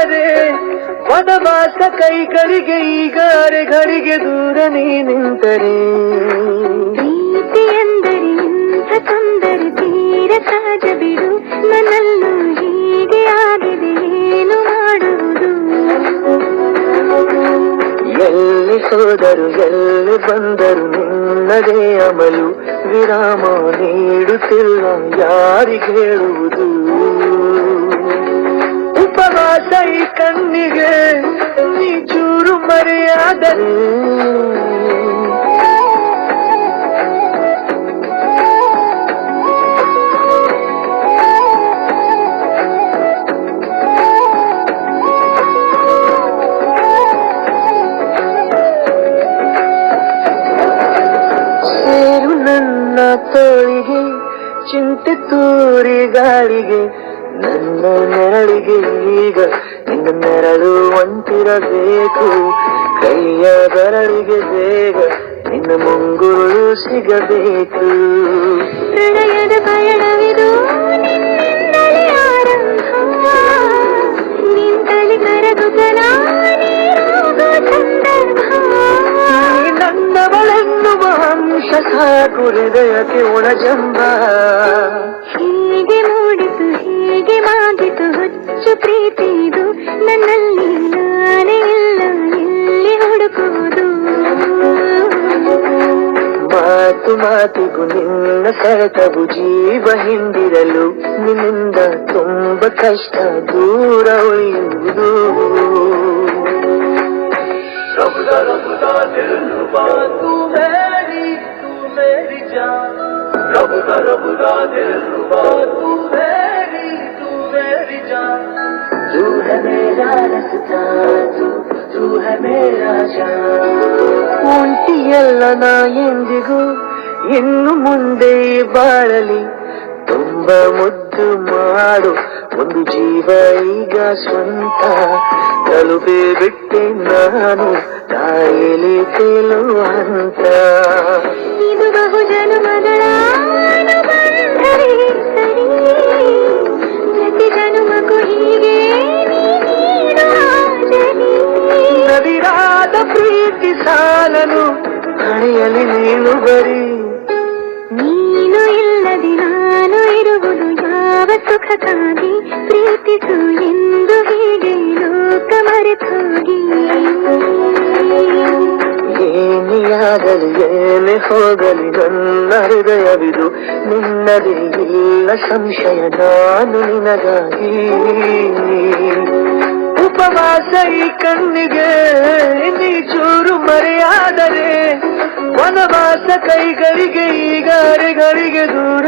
ಮರೆಯಾದರೆ ವನವಾಸ ಕೈಗಳಿಗೆ ಈಗ ಅರೆಗಳಿಗೆ ದೂರ ನೀ ನಿಂತರೆ ಪ್ರೀತಿ ಎಂದರೆ ಇಂಥ ತೊಂದರೆ ತೀರ ಸಹಜ ಬಿಡು ನನ್ನಲ್ಲೂ ಹೀಗೆ ಆಗಿದೆ ಏನು ಮಾಡುವುದು ಎಲ್ಲಿ ಹೋದರು ಎಲ್ಲಿ ಬಂದರು ನಿನ್ನದೇ ಅಮಲು ವಿರಾಮ ನೀಡುತ್ತಿಲ್ಲ ಯಾರಿಗೆ ಹೇಳುವುದು ಉಪವಾಸ ಈ ಕಣ್ಣಿಗೆ ನೀ ಚೂರು ಮರೆಯಾದರೆ ಸೇರು ನನ್ನ ತೋಳಿಗೆ ಚಿಂತೆ ತೂರಿ ಗಾಳಿಗೆ ನನ್ನ ನೆರಳಿಗೆ ಈಗ ನಿನ್ನ ನೆರಳು ಒಂಟಿರಬೇಕು ಕೈಯ ಬೆರಳಿಗೆ ಬೇಗ ನಿನ್ನ ಮುಂಗುರುಳು ಸಿಗಬೇಕು ಪ್ರಣಯದ ಪಯಣವಿದು ನಿನ್ನಿಂದಲೇ ಆರಂಭ ನಿಂತಲಿ ಕರಗುತ್ತಲ ನೀರಾಗೋ ಸಂದರ್ಭ ನನ್ನವಳೆನ್ನುವ ಅಂಶ ಸಾಕು ಹೃದಯಕ್ಕೆ ಒಳಜಂಬ ಹೀಗೆ ಮೂಡಿತು ಹೀಗೆ ಮಾಗಿತು ಹುಚ್ಚು ಪ್ರೀತಿ ಇದು ನನ್ನಲ್ಲಿ ನಾನೇ ಇಲ್ಲ ಎಲ್ಲಿ ಹುಡುಕುವುದು ಮಾತು ಮಾತಿಗೂ ನಿನ್ನ ಸೆಳೆತವು ಜೀವ ಹಿಂದಿರಲು ನಿನ್ನಿಂದ ತುಂಬ ಕಷ್ಟ ದೂರ ಉಳಿಯುವುದು तू मेरी जान रबुदा दिलरुबा तू मेरी जान तू है मेरा रास्ता तू है मेरा जान ಒಂಟಿಯಲ್ಲ ನಾ ಎಂದಿಗೂ ಇನ್ನು ಮುಂದೆ ಬಾಳಲಿ ತುಂಬ ಮುದ್ದು ಮಾಡು ಒಂದು ಜೀವ ಈಗ ಸ್ವಂತ ತಲುಪೇ ಬಿಟ್ಟೆ ನಾನು ತಾಯಿಲಿ ತೇಲುವಂತ ಇದು ಬಹು ಜನುಮಗಳ ಅನುಬಂಧವೇ ಸರಿ ಪ್ರತಿ ಜನುಮಕ್ಕೂ ಹೀಗೆ ನವಿರಾದ ಪ್ರೀತಿ ಸಾಲನು ಹಣೆಯಲ್ಲಿ ನೀನು ಬರೀ ನೀನು ಇಲ್ಲದೆ ನಾನು ಇರುವುದು ಯಾವ ಸುಖಕ್ಕಾಗಿ ಪ್ರೀತಿಸು ಎಂದು ಹೀಗೆ ಲೋಕ ಮರೆತೋಗಿ ಏನಿಯಾಗಲಿ ಏನೇ ಹೋಗಲಿ ನನ್ನ ಹೃದಯವಿದು ನಿನ್ನದೇ ಇಲ್ಲ ಸಂಶಯ ನಾನು ನಿನಗಾಗಿ ಉಪವಾಸ ಈ ಕಣ್ಣಿಗೆ ನೀ ಚೂರು ಮರೆಯಾದರೆ ವನವಾಸ ಕೈಗಳಿಗೆ ಈಗ ಅರೆಗಳಿಗೆ ದೂರ